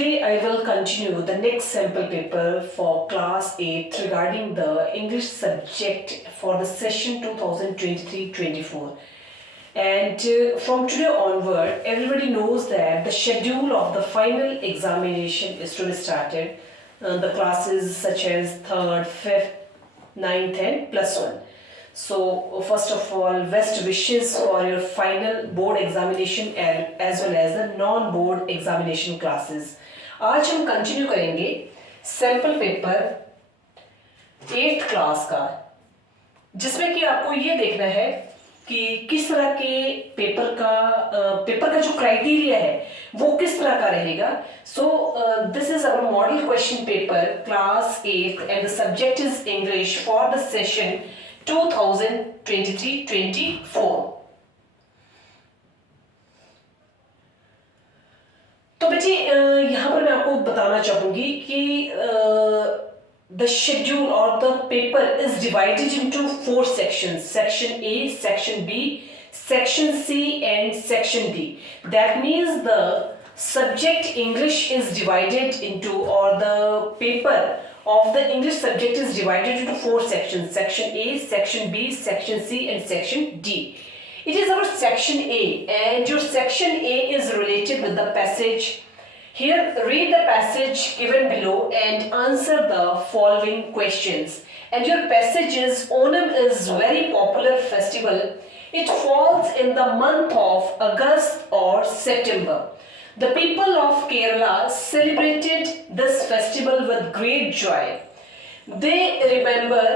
today I will continue the next sample paper for class 8 regarding the English subject for the session 2023-24. And from today onward, everybody knows that the schedule of the final examination is to be started. The classes such as 3rd, 5th, 9th and plus 1. So first of all, best wishes for your final board examination as well as the non-board examination classes. आज हम continue करेंगे sample paper 8th class का, जिसमें कि आपको ये देखना है कि किस तरह के पेपर का जो क्राइटेरिया है वो किस तरह का रहेगा. So this is our model question paper class 8 and the subject is English for the session 2023-24. तो बेटे यहाँ पर मैं आपको बताना चाहूंगी कि the schedule or the paper is divided into 4 sections: section A, section B, section C and section D. That means the subject English is divided into, or the paper of the English subject is divided into 4 sections: section A, section B, section C and section D. It is our section A, and your section A is related with the passage. Here, read the passage given below and answer the following questions. And your passage is: Onam is very popular festival. It falls in the month of August or September. The people of Kerala celebrated this festival with great joy. They remember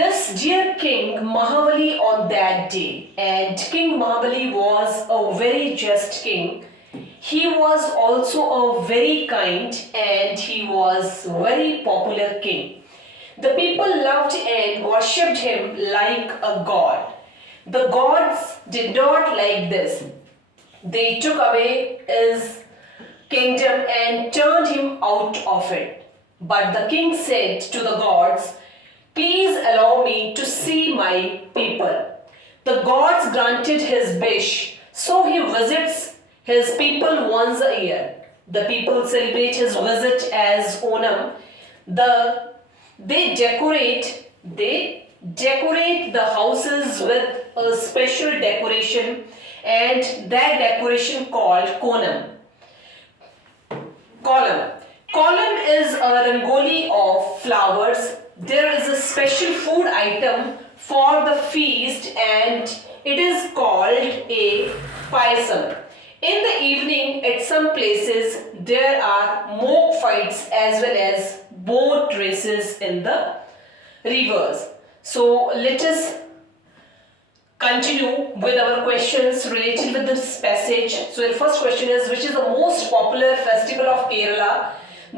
this dear King Mahabali on that day, and King Mahabali was a very just king. He was also a very kind and he was very popular king. The people loved and worshipped him like a god. The gods did not like this. They took away his kingdom and turned him out of it. But the king said to the gods, "Please allow me to see my people." The gods granted his wish, so he visits his people once a year. The people celebrate his visit as Onam. They decorate the houses with a special decoration, and that decoration called Konam. Column is a rangoli of flowers. There is a special food item for the feast, and it is called a payasam. In the evening, at some places, there are mock fights as well as boat races in the rivers. So let us continue with our questions related with this passage. So the first question is: which is the most popular festival of Kerala?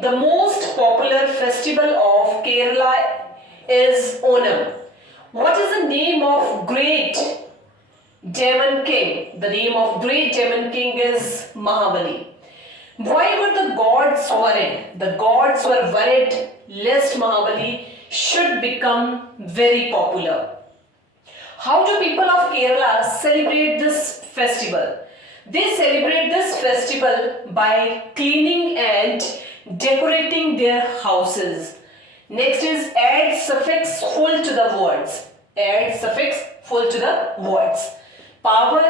The most popular festival of Kerala is Onam. What is the name of great demon king? The name of great demon king is Mahabali. Why were the gods worried? The gods were worried lest Mahabali should become very popular. How do people of Kerala celebrate this festival? They celebrate this festival by cleaning and decorating their houses. Next is add suffix full to the words. Add suffix full to the words. Power,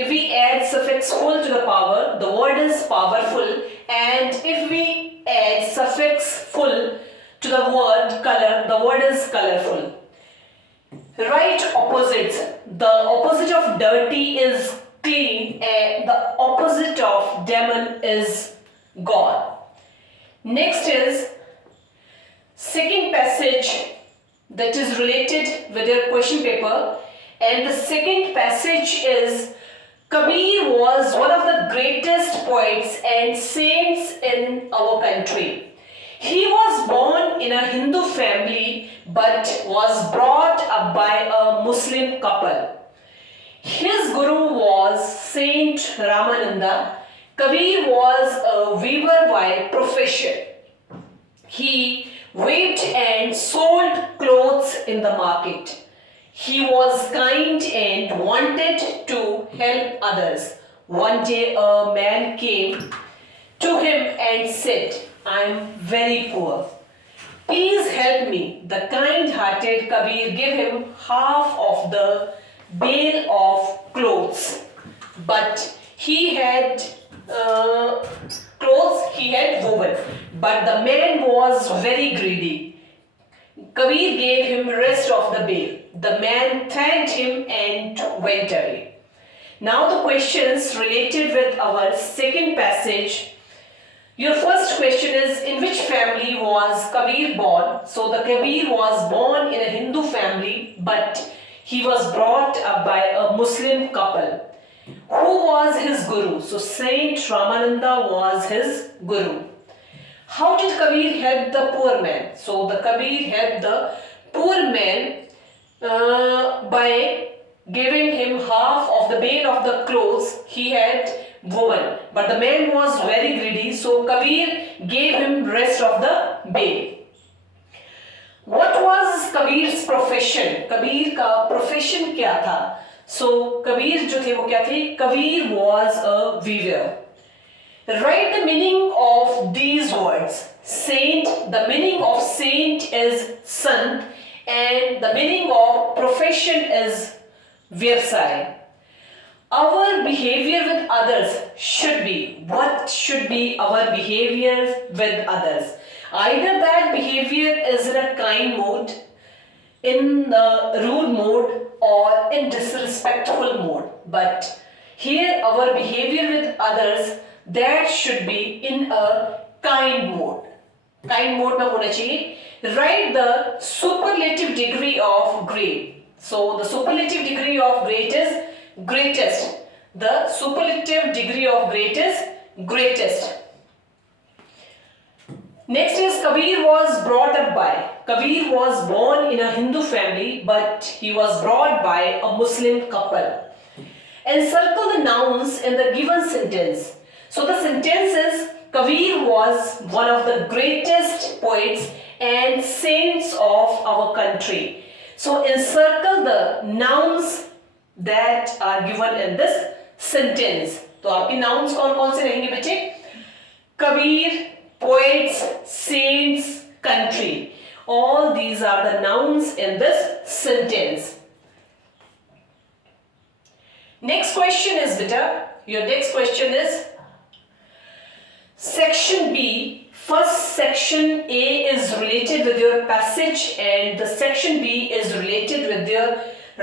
if we add suffix full to the power, the word is powerful, and if we add suffix full to the word color, the word is colorful. Write opposites. The opposite of dirty is clean, and the opposite of demon is God. Next is second passage that is related with your question paper. And the second passage is: Kabir was one of the greatest poets and saints in our country. He was born in a Hindu family but was brought up by a Muslim couple. His guru was Saint Ramananda. Kabir was a weaver by profession. He weaved and sold clothes in the market. He was kind and wanted to help others. One day a man came to him and said, I am very poor. Please help me. The kind-hearted Kabir gave him half of the bale of clothes. But he had clothes he had woven. But the man was very greedy. Kabir gave him rest of the bale. The man thanked him and went away. Now the questions related with our second passage. Your first question is, in which family was Kabir born? So the Kabir was born in a Hindu family, but he was brought up by a Muslim couple. Who was his guru? So Saint Ramananda was his guru. How did Kabir help the poor man? So the Kabir helped the poor man by giving him half of the bale of the clothes he had woven. But the man was very greedy, so Kabir gave him rest of the bale. What was Kabir's profession? Kabir का profession क्या था? So Kabir जो थे वो क्या थे? Kabir was a weaver. Write the meaning of these words. Saint, the meaning of saint is sant, and the meaning of profession is vyavsay. Our behavior with others should be, what should be our behavior with others? Either that behavior is in a kind mode, in the rude mode, or in disrespectful mode. But here our behavior with others, that should be in a kind mode. Kind mode में होना चाहिए. Write the superlative degree of great. So the superlative degree of great is greatest. The superlative degree of great is greatest. Next is Kabir was brought up by. Kabir was born in a Hindu family, but he was brought by a Muslim couple. Encircle the nouns in the given sentence. So the sentence is, Kabir was one of the greatest poets and saints of our country. So encircle the nouns that are given in this sentence. तो आपके nouns कौन-कौन से रहेंगे बच्चे? Kabir, poets, saints, country. All these are the nouns in this sentence. Next question is, beta, your next question is section B. First section A is related with your passage and the section B is related with your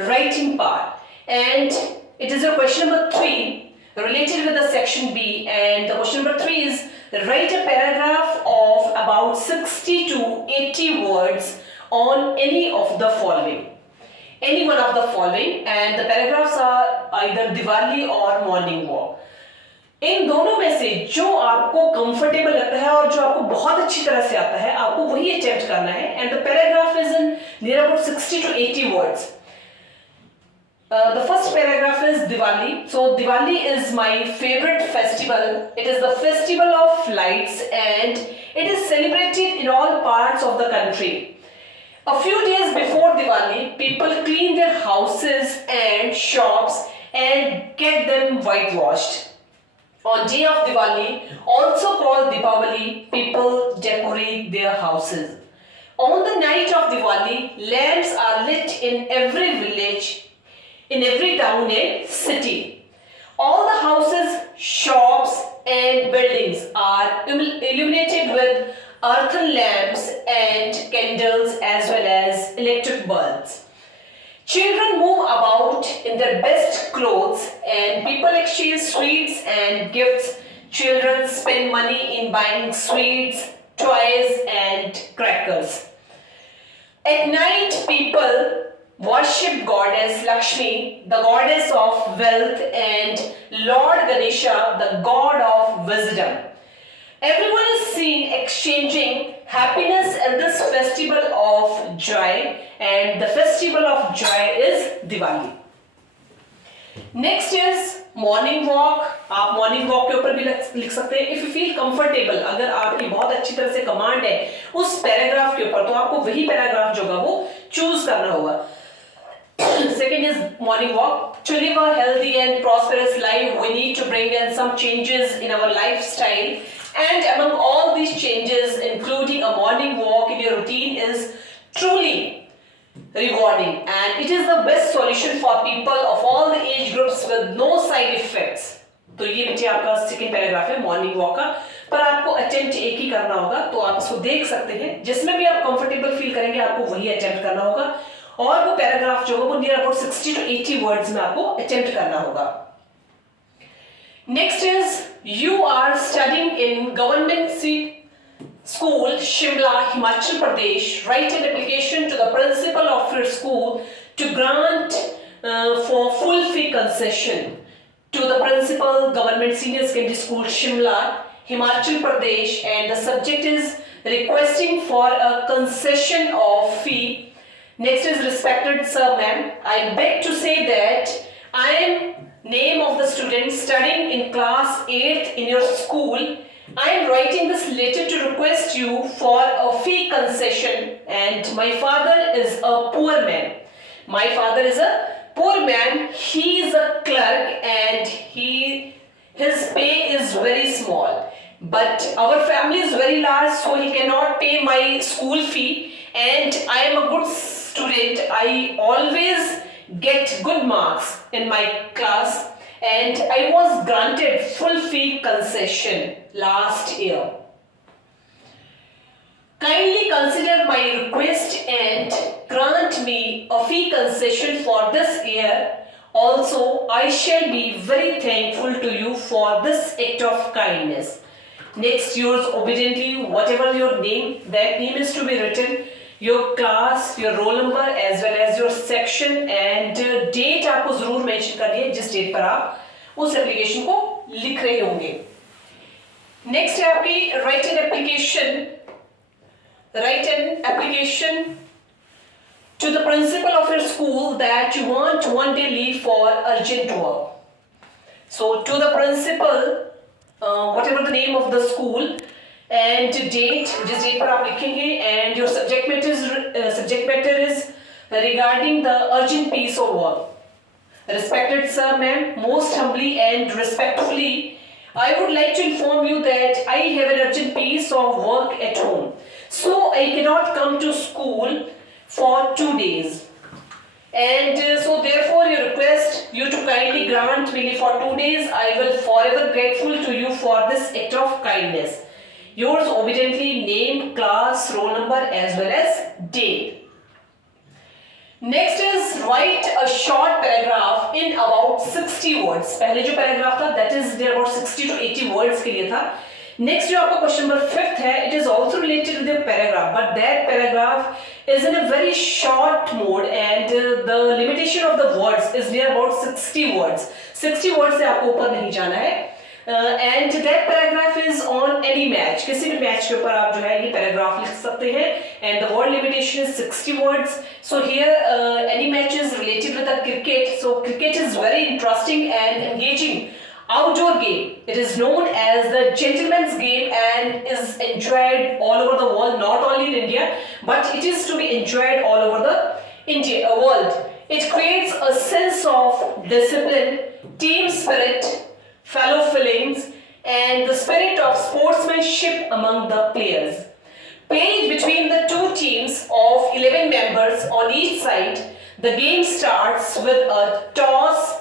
writing part. And it is your question number 3 related with the section B, and the question number 3 is write a paragraph of about 60 to 80 words on any of the following. Any one of the following, and the paragraphs are either Diwali or morning walk. इन दोनों में से जो आपको comfortable लगता है और जो आपको बहुत अच्छी तरह से आता है, आपको वही अटेम्प्ट करना है. And the paragraph is in near about 60 to 80 words. The first paragraph is Diwali. So Diwali is my favorite festival. It is the festival of lights and it is celebrated in all parts of the country. A few days before Diwali, people clean their houses and shops and get them whitewashed. On day of Diwali, also called Deepavali, people decorate their houses. On the night of Diwali, lamps are lit in every village, in every town and city. All the houses, shops and buildings are illuminated with earthen lamps and candles as well as electric bulbs. Children move about in their best clothes and people exchange sweets and gifts. Children spend money in buying sweets, toys and crackers. At night, people worship goddess Lakshmi, the goddess of wealth, and Lord Ganesha, the god of wisdom. Everyone is seen exchanging happiness in this festival of joy, and the festival of joy is Diwali. Next is morning walk. आप morning walk के ऊपर भी लिख सकते हैं. If you feel comfortable, अगर आपकी बहुत अच्छी तरह से कमांड है उस पैराग्राफ के ऊपर, तो आपको वही पैराग्राफ जो होगा वो चूज करना होगा. Second is morning walk. To live a healthy and prosperous life, we need to bring in some changes in our lifestyle. And among all these changes, including a morning walk in your routine is truly rewarding, and it is the best solution for people of all the age groups with no side effects. तो ये बेटे आपका second paragraph है morning walk का, पर आपको attempt एक ही करना होगा, तो आप इसको देख सकते हैं, जिसमें भी आप कंफर्टेबल फील करेंगे आपको वही अटेम्प्ट करना होगा, और वो पैराग्राफ जो है वो नियर अबाउट 60 to 80 वर्ड्स में आपको अटेम्प्ट करना होगा. Next is you are studying in government school Shimla, Himachal Pradesh. Write an application to the principal of your school to grant for full fee concession. To the principal, Government Senior Secondary School Shimla, Himachal Pradesh, and the subject is requesting for a concession of fee. Next is respected sir, ma'am, I beg to say that I am name of the student studying in class 8th in your school. I am writing this letter to request you for a fee concession, and my father is a poor man. My father is a poor man. He is a clerk and his pay is very small. But our family is very large, so he cannot pay my school fee, and I am a good student. I always get good marks in my class, and I was granted full fee concession last year. Kindly consider my request and grant me a fee concession for this year. Also, I shall be very thankful to you for this act of kindness. Next, yours obediently, whatever your name, that name is to be written, your class, your roll number, as well as your section and date आपको जरूर mention करनी है जिस date पर आप उस application को लिख रहे होंगे. नेक्स्ट है आपकी write an application to the principal of your school that you want one day leave for urgent work. So to the principal, whatever the name of the school and date, जिस date पर आप लिखेंगे, and your subject matter is regarding the urgent piece of work. Respected sir, ma'am, most humbly and respectfully, I would like to inform you that I have an urgent piece of work at home, so I cannot come to school for 2 days. And so therefore you request you to kindly grant me for 2 days. I will forever grateful to you for this act of kindness. Yours obediently, name, class, roll number, as well as date. Next is write a short paragraph in about 60 words. पहले जो paragraph था that is there about 60 to 80 words के लिए था. Next जो आपका question number 5th है, it is also related to the paragraph, but that paragraph is in a very short mode, and the limitation of the words is near about 60 words. 60 words से आपको ऊपर नहीं जाना है. And that paragraph is on any match. किसी भी match के ऊपर आप जो है ये पैराग्राफ लिख सकते हैं, and the word limitation is 60 words. So here any match is related with the cricket. So cricket is very interesting and engaging outdoor game. It is known as the gentleman's game and is enjoyed all over the world, not only in India, but it is to be enjoyed all over the world. It creates a sense of discipline, team spirit, fellow feelings, and the spirit of sportsmanship among the players. Played between the two teams of 11 members on each side, the game starts with a toss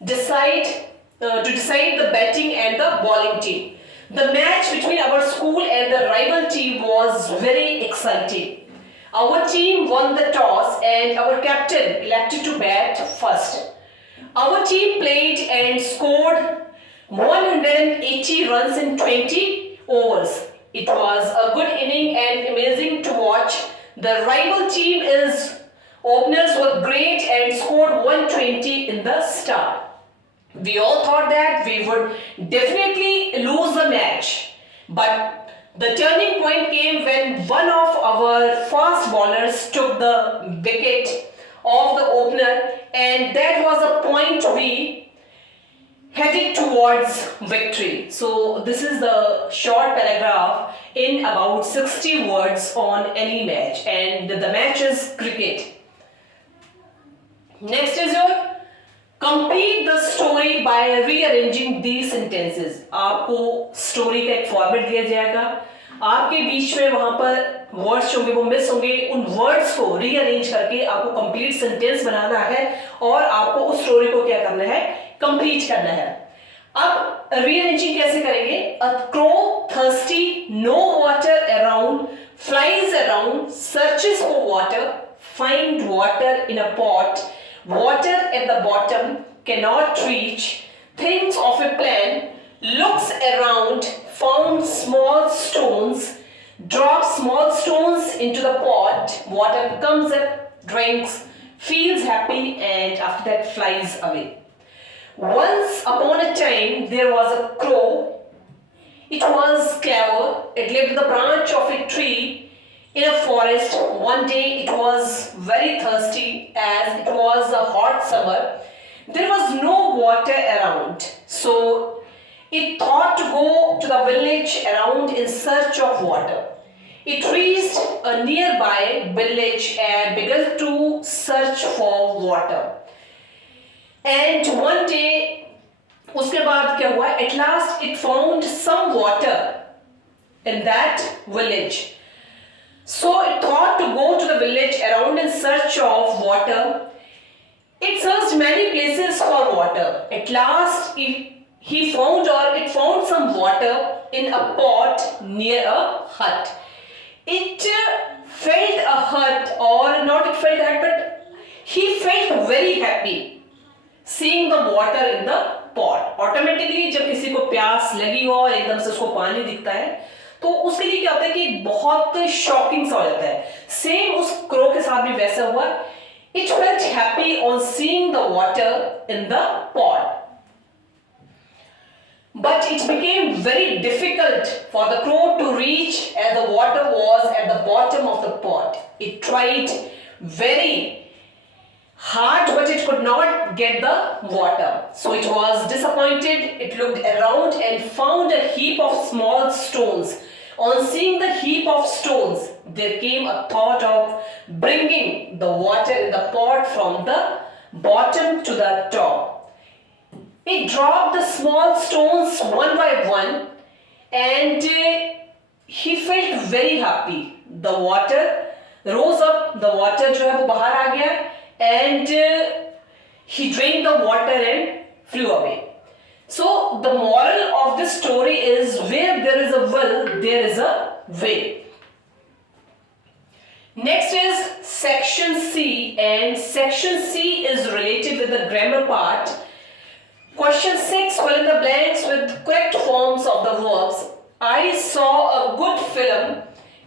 to decide the batting and the bowling team. The match between our school and the rival team was very exciting. Our team won the toss and our captain elected to bat first. Our team played and scored 180 runs in 20 overs. It was a good inning and amazing to watch. The rival team's openers were great and scored 120 in the start. We all thought that we would definitely lose the match, but the turning point came when one of our fast bowlers took the wicket of the opener, and that was the point we headed towards victory. So this is the short paragraph in about 60 words on any match, and the match is cricket. Next is your Complete the story by rearranging these sentences. आपको story का एक format दिया जाएगा, आपके बीच में वहां पर words होंगे वो मिस होंगे, उन वर्ड्स को रीअरेंज करके आपको कंप्लीट सेंटेंस बनाना है और आपको उस स्टोरी को क्या करना है, कंप्लीट करना है। अब रीअरेंजिंग कैसे करेंगे? A crow thirsty, no water around, flies around, searches for water, find water in a pot, water at the bottom, cannot reach, thinks of a plan, looks around, found small stones, drops small stones into the pot, water comes up, drinks, feels happy, and after that flies away. Once upon a time there was a crow. It was clever. It lived in the branch of a tree in a forest. One day it was very thirsty as it was a hot summer. There was no water around, so it thought to go to the village around in search of water. It reached a nearby village and began to search for water. And one day, उसके बाद क्या हुआ? At last it found some water in that village. So it thought to go to the village around in search of water. It searched many places for water. At last he found it found some water in a pot near a hut. It felt a hut, or not it felt hut, but he felt very happy seeing the water in the pot. Automatically जब किसी को प्यास लगी हो और एकदम से उसको पानी दिखता है तो उसके लिए क्या होता है कि बहुत शॉकिंग सा हो जाता है। सेम उस क्रो के साथ भी वैसा हुआ। It felt happy on seeing the water in the pot, but it became very difficult for the crow to reach as the water was at the bottom of the pot. It tried very hard, but it could not get the water. So it was disappointed. It looked around and found a heap of small stones. On seeing the heap of stones, there came a thought of bringing the water in the pot from the bottom to the top. It dropped the small stones one by one and he felt very happy. The water rose up, the water जो है वो बाहर आ गया, and he drank the water and flew away. So the moral of this story is, where there is a will, there is a way. Next is section C, and section C is related with the grammar part. Question 6, fill in the blanks with correct forms of the verbs. I saw a good film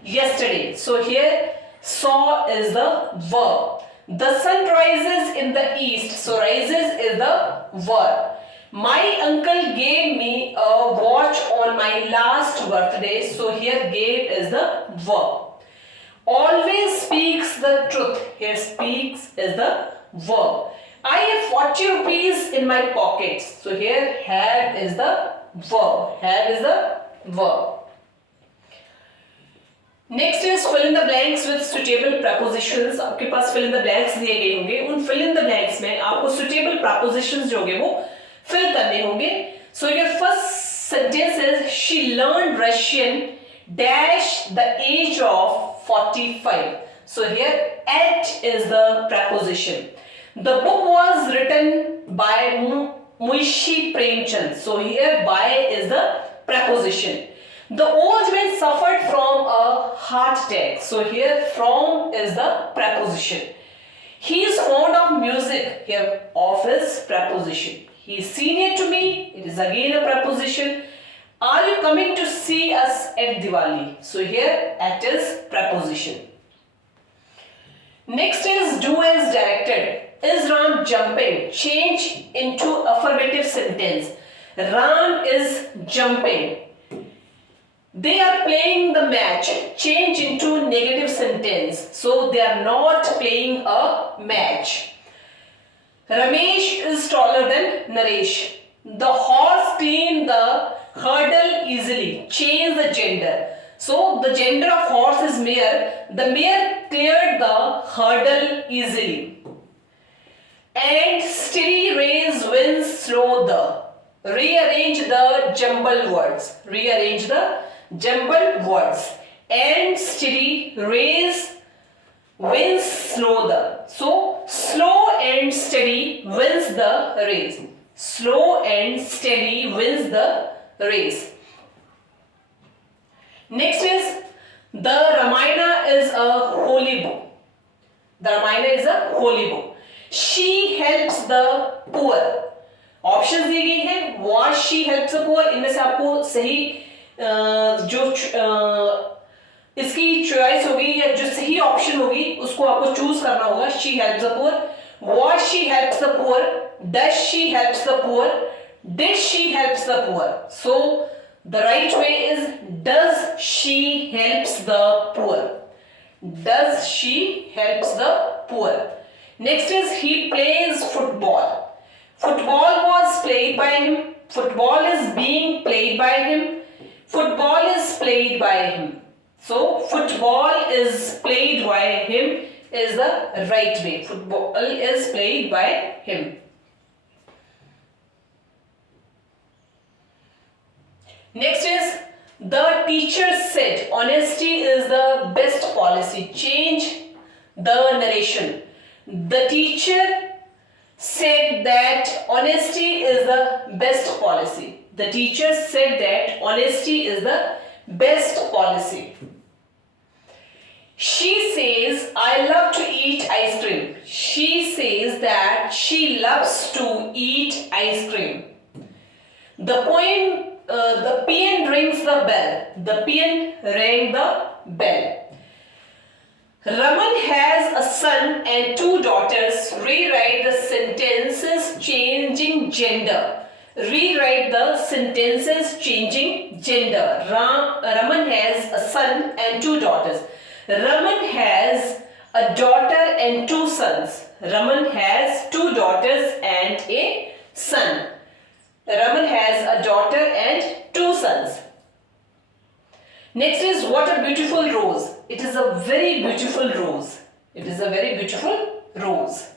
yesterday. So here saw is the verb. The sun rises in the east, so rises is the verb. My uncle gave me a watch on my last birthday, so here gave is the verb. Always speaks the truth, here speaks is the verb. I have 40 rupees in my pockets, so here have is the verb. Have is the verb. Next is fill in the blanks with suitable prepositions. आपके पास fill in the blanks दिए गए होंगे, उन fill in the blanks में आपको suitable propositions जो होंगे वो फिल करने होंगे. So your first sentence is she learned Russian dash the age of 45. So here at is the preposition. The book was written by Munshi Premchand. So here by is the preposition. The old man suffered from a heart attack. So here from is the preposition. He is fond of music. Here of is preposition. He is senior to me. It is again a preposition. Are you coming to see us at Diwali? So here at is preposition. Next is do as directed. Is Ram jumping? Change into affirmative sentence. Ram is jumping. They are playing the match. Change into negative sentence. So they are not playing a match. Ramesh is taller than Naresh. The horse cleaned the hurdle easily. Change the gender. So the gender of horse is mare. The mare cleared the hurdle easily. and steady raise wins slow the. Rearrange the jumbled words. Rearrange the jumbled words. And steady raise wins slow the. So slow and steady wins the race. Slow and steady wins the race. Next is the Ramayana is a holy book. The Ramayana is a holy book. She helps the poor. Options दी गई हैं. Was she helps the poor? इनमें से आपको सही जो इसकी choice होगी या जो सही ऑप्शन होगी उसको आपको चूज करना होगा. She helps the poor. Was she helps the poor? Does she helps the poor? Did she helps the poor? So the right way is does she helps the poor. Does she helps the poor. Next is he plays football. Football was played by him. Football is being played by him. Football is played by him. So football is played by him is the right way. Football is played by him. Next is the teacher said honesty is the best policy. Change the narration. The teacher said that honesty is the best policy. The teacher said that honesty is the best policy. She says, I love to eat ice cream. She says that she loves to eat ice cream. The peon rings the bell. The peon rang the bell. Raman has a son and 2 daughters. Rewrite the sentences changing gender. Rewrite the sentences changing gender. Raman has a son and 2 daughters. Raman has a daughter and 2 sons. Raman has 2 daughters and a son. Raman has a daughter and 2 sons. Next is what a beautiful rose. It is a very beautiful rose. It is a very beautiful rose.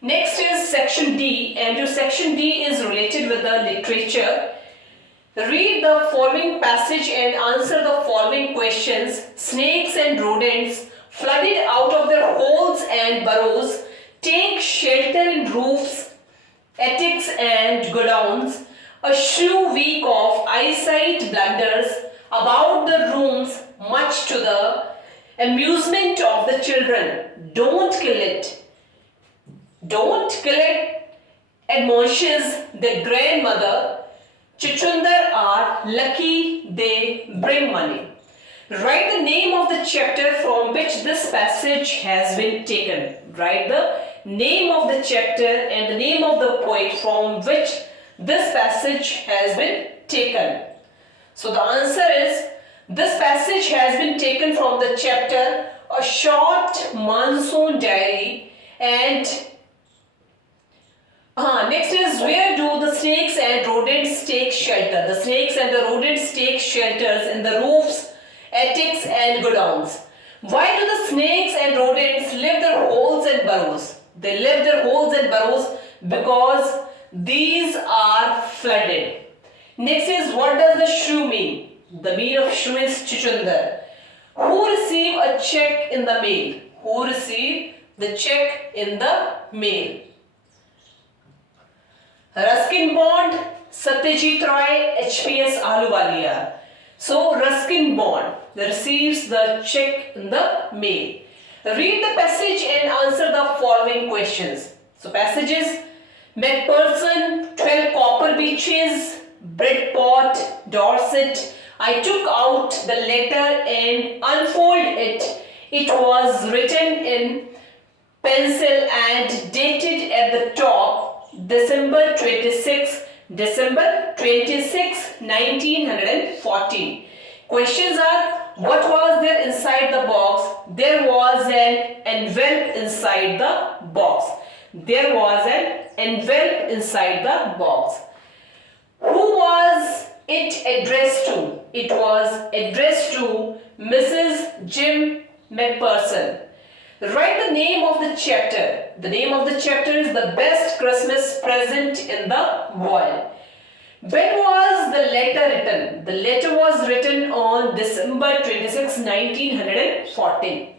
Next is section D, and your section D is related with the literature. Read the following passage and answer the following questions. Snakes and rodents flooded out of their holes and burrows take shelter in roofs, attics and godowns. A shrew weak of eyesight blunders about the rooms much to the amusement of the children. Don't kill it. Don't kill it, admonishes the grandmother. Chuchundar are lucky they bring money. Write the name of the chapter from which this passage has been taken. Write the name of the chapter and the name of the poet from which this passage has been taken. So the answer is this passage has been taken from the chapter A Short Monsoon Diary. And next is where do the snakes and rodents take shelter? The snakes and the rodents take shelters in the roofs, attics and godowns. Why do the snakes and rodents live their holes and burrows? They live their holes and burrows because these are flooded. Next is what does the shrew mean? The meaning of shrew is chuchundar. Who receive a check in the mail? Who receive the check in the mail? Ruskin Bond, Satyajit Roy, HPS Ahluwalia. So Ruskin Bond receives the check in the mail. Read the passage and answer the following questions. So passages: Macpherson, 12 copper beeches, Bridport, Dorset. I took out the letter and unfolded it. It was written in pencil and dated at the top December 26, 1914. Questions are: what was there inside the box? There was an envelope inside the box. There was an envelope inside the box. Who was it addressed to? It was addressed to Mrs. Jim Macpherson. Write the name of the chapter. The name of the chapter is The Best Christmas Present in the World. When was the letter written? The letter was written on December 26, 1914.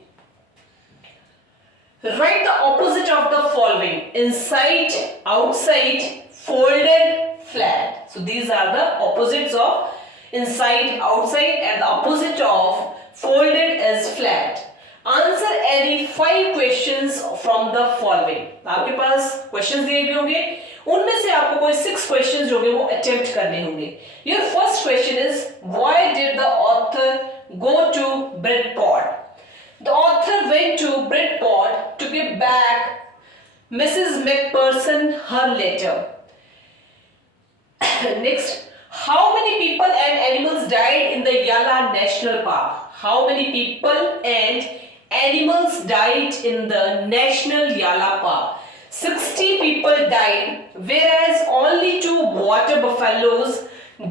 Write the opposite of the following: inside, outside, folded, flat. So these are the opposites of inside, outside, and the opposite of folded is flat. Answer any 5 questions from the following. आपके पास questions दिए गए होंगे, उनमें से आपको कोई 6 questions जो होंगे वो attempt करने होंगे. Your first question is, why did the author go to Bridport? The author went to Bridport to give back Mrs. McPherson her letter. Next, how many people and animals died in the Yala National Park? How many people and animals died in the National Yala Park? 60 people died, whereas only 2 water buffaloes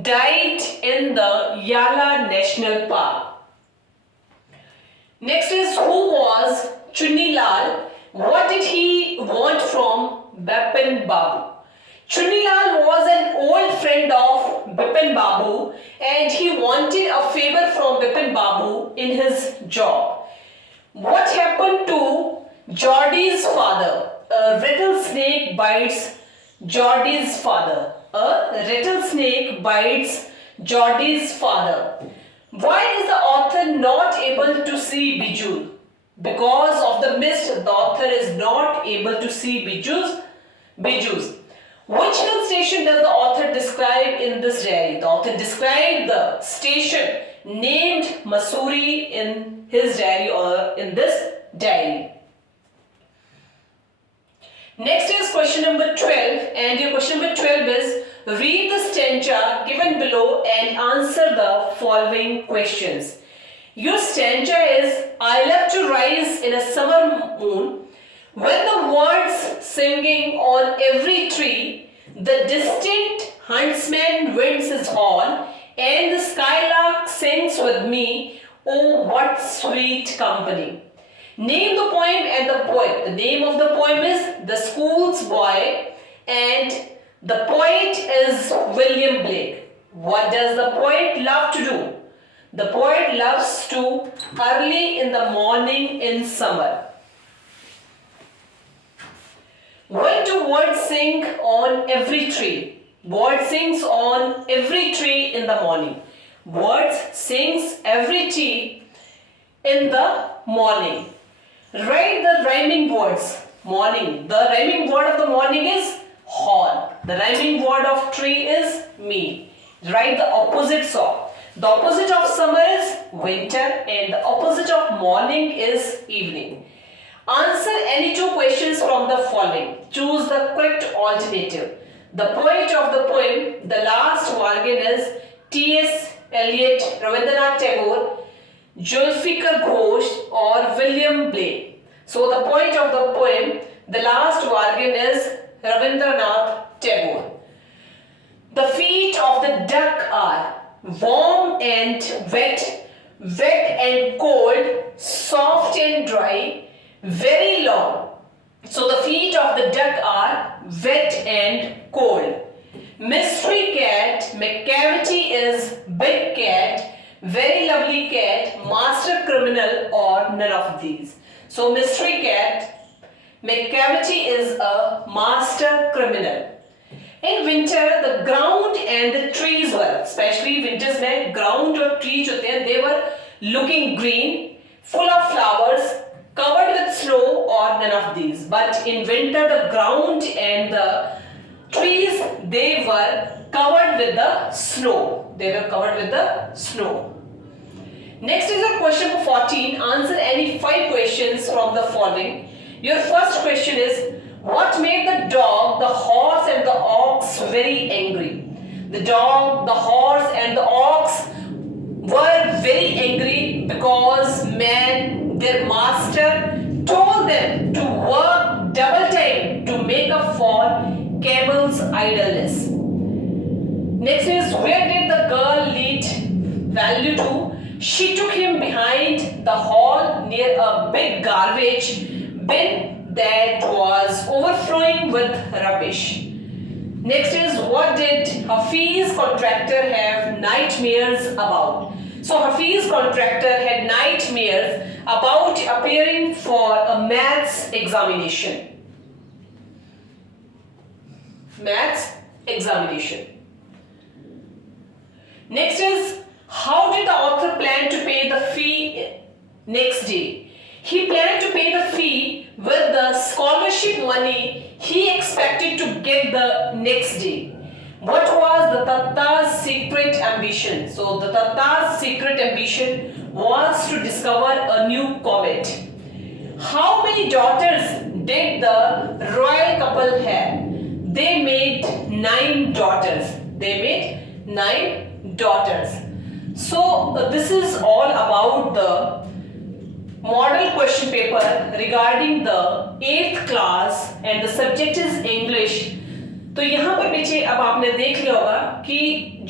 died in the Yala National Park. Next is, who was Chunni Lal? What did he want from Bipin Babu? Chunni Lal was an old friend of Bipin Babu and he wanted a favor from Bipin Babu in his job. What happened to Geordie's father? A rattlesnake bites Geordie's father. A rattlesnake bites Geordie's father. Why is the author not able to see Biju? Because of the mist, the author is not able to see Biju's. Which hill station does the author describe in this diary? The author described the station named Mussoorie in his diary or in this diary. Next is question number 12, and your question number 12 is, read the stanza given below and answer the following questions. Your stanza is, I love to rise in a summer moon, when the words singing on every tree, the distant huntsman winds his horn, and the skylark sings with me, oh what sweet company. Name the poem and the poet. The name of the poem is The School's Boy and the poet is William Blake. What does the poet love to do? The poet loves to early in the morning in summer. When do birds sing on every tree? Bird sings on every tree in the morning. Birds sings every tree in the morning. Write the rhyming words. Morning. The rhyming word of the morning is horn. The rhyming word of tree is me. Write the opposites of. The opposite of summer is winter and the opposite of morning is evening. Answer any 2 questions from the following. Choose the correct alternative. The poet of the poem, The Last Bargain, is T.S. Eliot, Rabindranath Tagore, Zulfikar Ghosh or William Blake. So the poet of the poem, The Last Bargain, is Rabindranath Tagore. The feet of the duck are warm and wet, wet and cold, soft and dry, very long. So the feet of the duck are wet and cold. Mystery cat, McCavity is big cat, very lovely cat, master criminal or none of these. So mystery cat, McCavity is a master criminal. In winter, the ground and the trees were, especially winters में ground और trees होते हैं, they were looking green, full of flowers, covered with snow or none of these. But in winter, the ground and the trees, they were covered with the snow. They were covered with the snow. Next is your question for 14. Answer any 5 questions from the following. Your first question is, what made the dog, the horse and the ox very angry? The dog, the horse and the ox were very angry because man, their master, told them to work double time to make up for camel's idleness. Next is, where did the girl lead Value to? She took him behind the hall near a big garbage bin that was overflowing with rubbish. Next is, what did Hafiz contractor have nightmares about? So Hafiz contractor had nightmares about appearing for a maths examination. Maths examination. Next is, how did the author plan to pay the fee next day? He planned to pay the fee with the scholarship money he expected to get the next day. What was the Tatta's secret ambition? So the Tatta's secret ambition was to discover a new comet. How many daughters did the royal couple have? They made 9 daughters. They made 9 daughters. So this is all about the model question paper regarding the 8th class and the subject is English. तो यहाँ पर पीछे अब आपने देख लिया होगा कि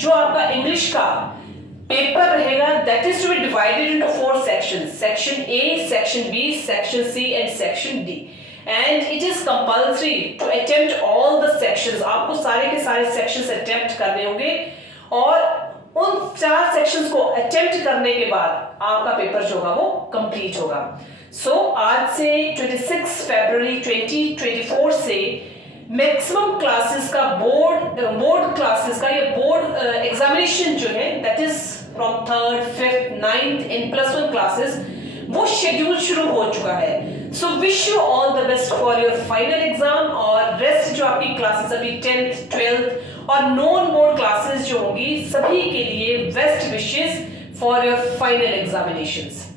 जो आपका इंग्लिश का पेपर रहेगा that is to be divided into 4 sections. Section A, Section B, Section C and Section D. And it is compulsory to attempt all the sections. आपको सारे के सारे sections attempt करने होंगे और उन 4 सेक्शंस को अटेम्प्ट करने के बाद आपका पेपर जो होगा वो कंप्लीट होगा. सो आज से 26 फरवरी 2024 से मैक्सिमम क्लासेस का बोर्ड क्लासेस का ये बोर्ड एग्जामिनेशन जो है that is from 3rd, 5th, 9th in +1 classes वो शेड्यूल शुरू हो चुका है. So wish you all the best for your final exam और रेस्ट जो आपकी क्लासेस अभी 10th, 12th और नॉन बोर्ड क्लासेस जो होंगी सभी के लिए best wishes for your final examinations.